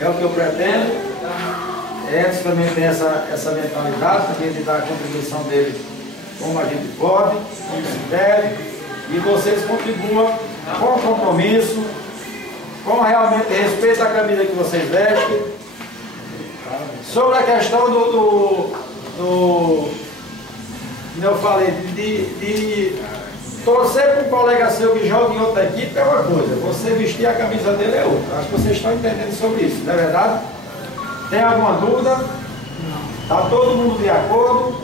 É o que eu pretendo. Edson também tem essa mentalidade, também de dar a contribuição dele como a gente pode, como se deve, e vocês contribuam com compromisso, com realmente respeito à camisa que vocês vestem. Sobre a questão como eu falei, de torcer para um colega seu que joga em outra equipe é uma coisa, você vestir a camisa dele é outra. Acho que vocês estão entendendo sobre isso, não é verdade? Tem alguma dúvida? Está todo mundo de acordo?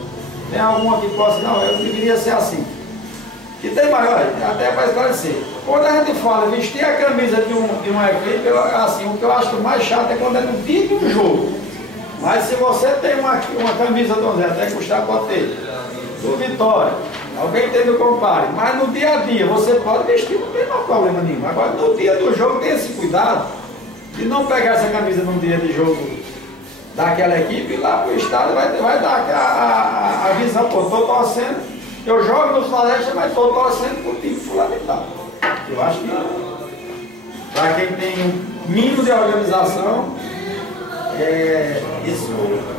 Tem alguma que possa, não, eu deveria ser assim. E tem maior, até para esclarecer. Quando a gente fala vestir a camisa de uma equipe, assim, o que eu acho mais chato é quando é no dia de um jogo. Mas se você tem uma camisa do Zé, até custar pode ter, do Vitória, alguém tem do Compare, mas no dia a dia você pode vestir, não tem problema nenhum. Agora no dia do jogo tem esse cuidado de não pegar essa camisa num dia de jogo daquela equipe e lá para o estádio vai dar a visão, pô, estou torcendo, eu jogo no Floresta, mas estou torcendo por time fulano e tal. Eu acho que para quem tem um mínimo de organização, isso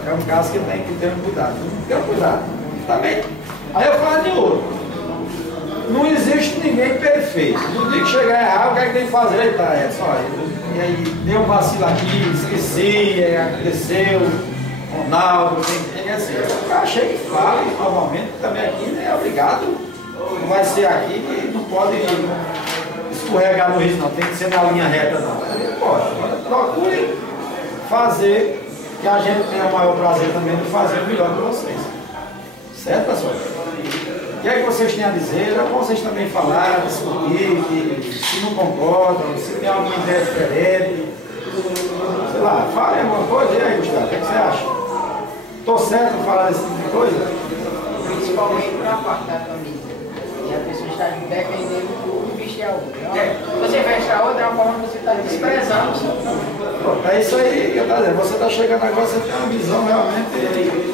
é um caso que tem que ter um cuidado. Tem um cuidado. Também, aí eu falo de outro. Não existe ninguém perfeito. No dia que chegar errado, o que é que tem que fazer? Eita, só e aí deu um vacilo aqui, esqueci, aconteceu, Ronaldo, tem assim. Eu achei que fala, e normalmente também aqui não é obrigado, não vai ser aqui que não pode escorregar no risco, não, tem que ser na linha reta, não. Aí pode, agora procure fazer, que a gente tenha o maior prazer também de fazer o melhor de vocês. Certo, pessoal? O que é que vocês têm a dizer? É bom vocês também falar, discutir, se não concordam, se tem alguma ideia diferente. Sei lá, fale alguma coisa. E aí, Gustavo, o que você acha? Estou certo em falar desse tipo de coisa? Principalmente para a parte da camisa. E a pessoa está defendendo o clube e vestir a outra. Você veste a outra é uma forma que você está desprezando. É isso aí que eu estou dizendo. Você está chegando agora, você tem uma visão realmente